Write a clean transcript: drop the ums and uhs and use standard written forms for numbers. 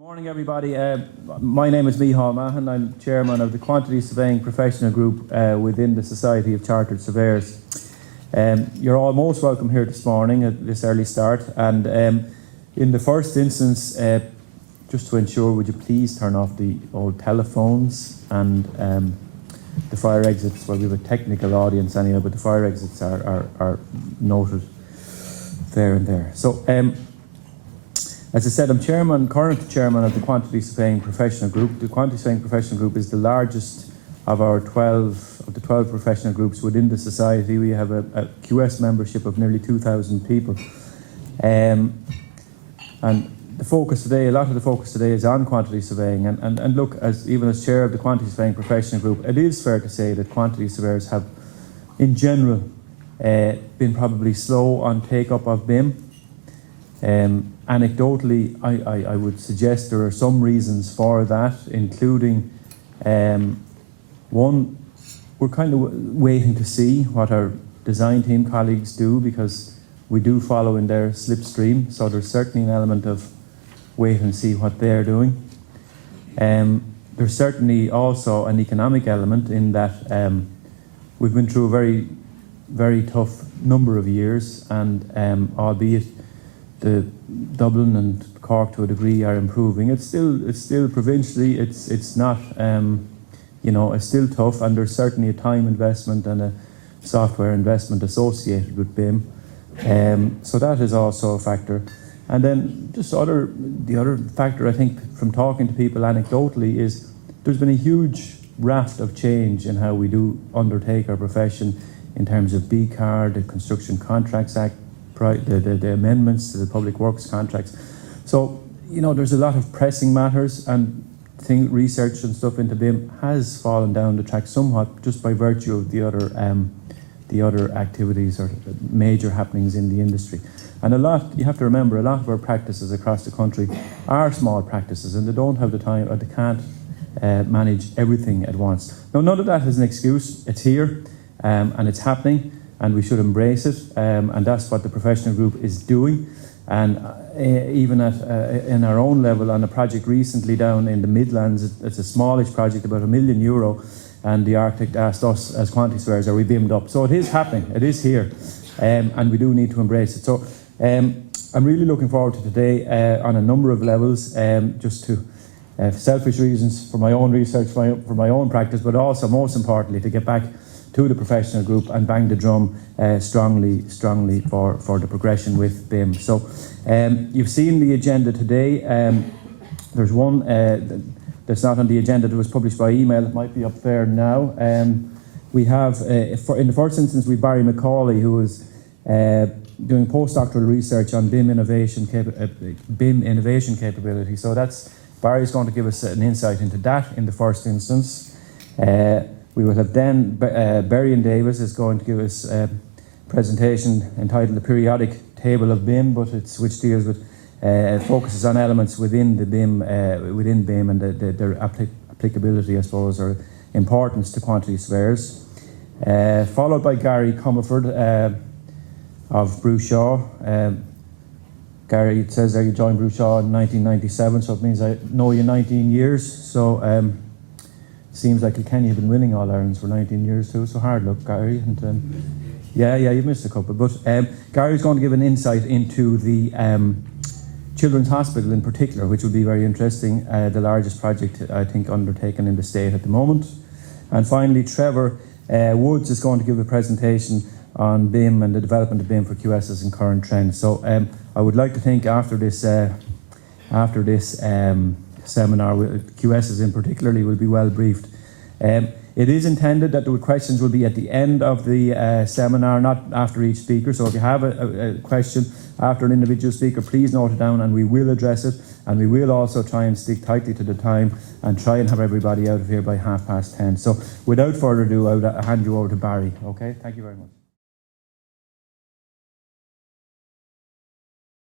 Morning everybody, my name is Micheál Mahon. I'm chairman of the Quantity Surveying Professional Group within the Society of Chartered Surveyors. You're all most welcome here this morning at this early start, and in the first instance, just to ensure, would you please turn off the old telephones and the fire exits? Well, we have a technical audience anyway, but the fire exits are noted there and there. So as I said, I'm current chairman of the Quantity Surveying Professional Group. The Quantity Surveying Professional Group is the largest of our 12 professional groups within the society. We have a QS membership of nearly 2,000 people. And the focus today, a lot of the focus today is on quantity surveying. And look, even as chair of the Quantity Surveying Professional Group, it is fair to say that quantity surveyors have, in general, been probably slow on take-up of BIM. Anecdotally, I would suggest there are some reasons for that, including one, we're kind of waiting to see what our design team colleagues do, because we do follow in their slipstream, so there's certainly an element of wait and see what they're doing. There's certainly also an economic element in that we've been through a very, very tough number of years, and albeit the Dublin and Cork to a degree are improving, it's still provincially it's not it's still tough, and there's certainly a time investment and a software investment associated with BIM. So that is also a factor. And then just the other factor, I think, from talking to people anecdotally, is there's been a huge raft of change in how we do undertake our profession in terms of BCAR, the Construction Contracts Act, the amendments to the public works contracts. So, there's a lot of pressing matters, and research and stuff into BIM has fallen down the track somewhat just by virtue of the other activities or major happenings in the industry. And you have to remember, a lot of our practices across the country are small practices, and they don't have the time, or they can't manage everything at once. Now, none of that is an excuse. It's here, and it's happening, and we should embrace it, and that's what the professional group is doing. And even in our own level, on a project recently down in the Midlands, it's a smallish project, about €1 million, and the architect asked us as quantity surveyors, are we BIMmed up? So it is happening, it is here, and we do need to embrace it. So I'm really looking forward to today on a number of levels, just to selfish reasons, for my own research, for my own practice, but also most importantly to get back to the professional group and bang the drum strongly for the progression with BIM. So you've seen the agenda today. There's one that's not on the agenda that was published by email. It might be up there now. We have, in the first instance, we have Barry McCauley, who is doing postdoctoral research on BIM innovation capability. So Barry's going to give us an insight into that in the first instance. We will have then Berrien Davis is going to give us a presentation entitled The Periodic Table of BIM, which deals with focuses on elements within the BIM and their applicability, I suppose, or importance to quantity surveyors. Followed by Gary Comerford of Bruce-Shaw. Gary, it says there you joined Bruce-Shaw in 1997, so it means I know you 19 years. So seems like Kilkenny have been winning All Irelands for 19 years too, so hard luck, Gary. And yeah, you've missed a couple. But Gary's going to give an insight into the Children's Hospital in particular, which will be very interesting, the largest project, I think, undertaken in the state at the moment. And finally, Trevor Woods is going to give a presentation on BIM and the development of BIM for QSs and current trends. So I would like to think after this seminar, QSs in particularly will be well briefed. It is intended that the questions will be at the end of the seminar, not after each speaker. So if you have a question after an individual speaker, please note it down and we will address it. And we will also try and stick tightly to the time and try and have everybody out of here by 10:30. So without further ado, I'll hand you over to Barry. Okay, thank you very much.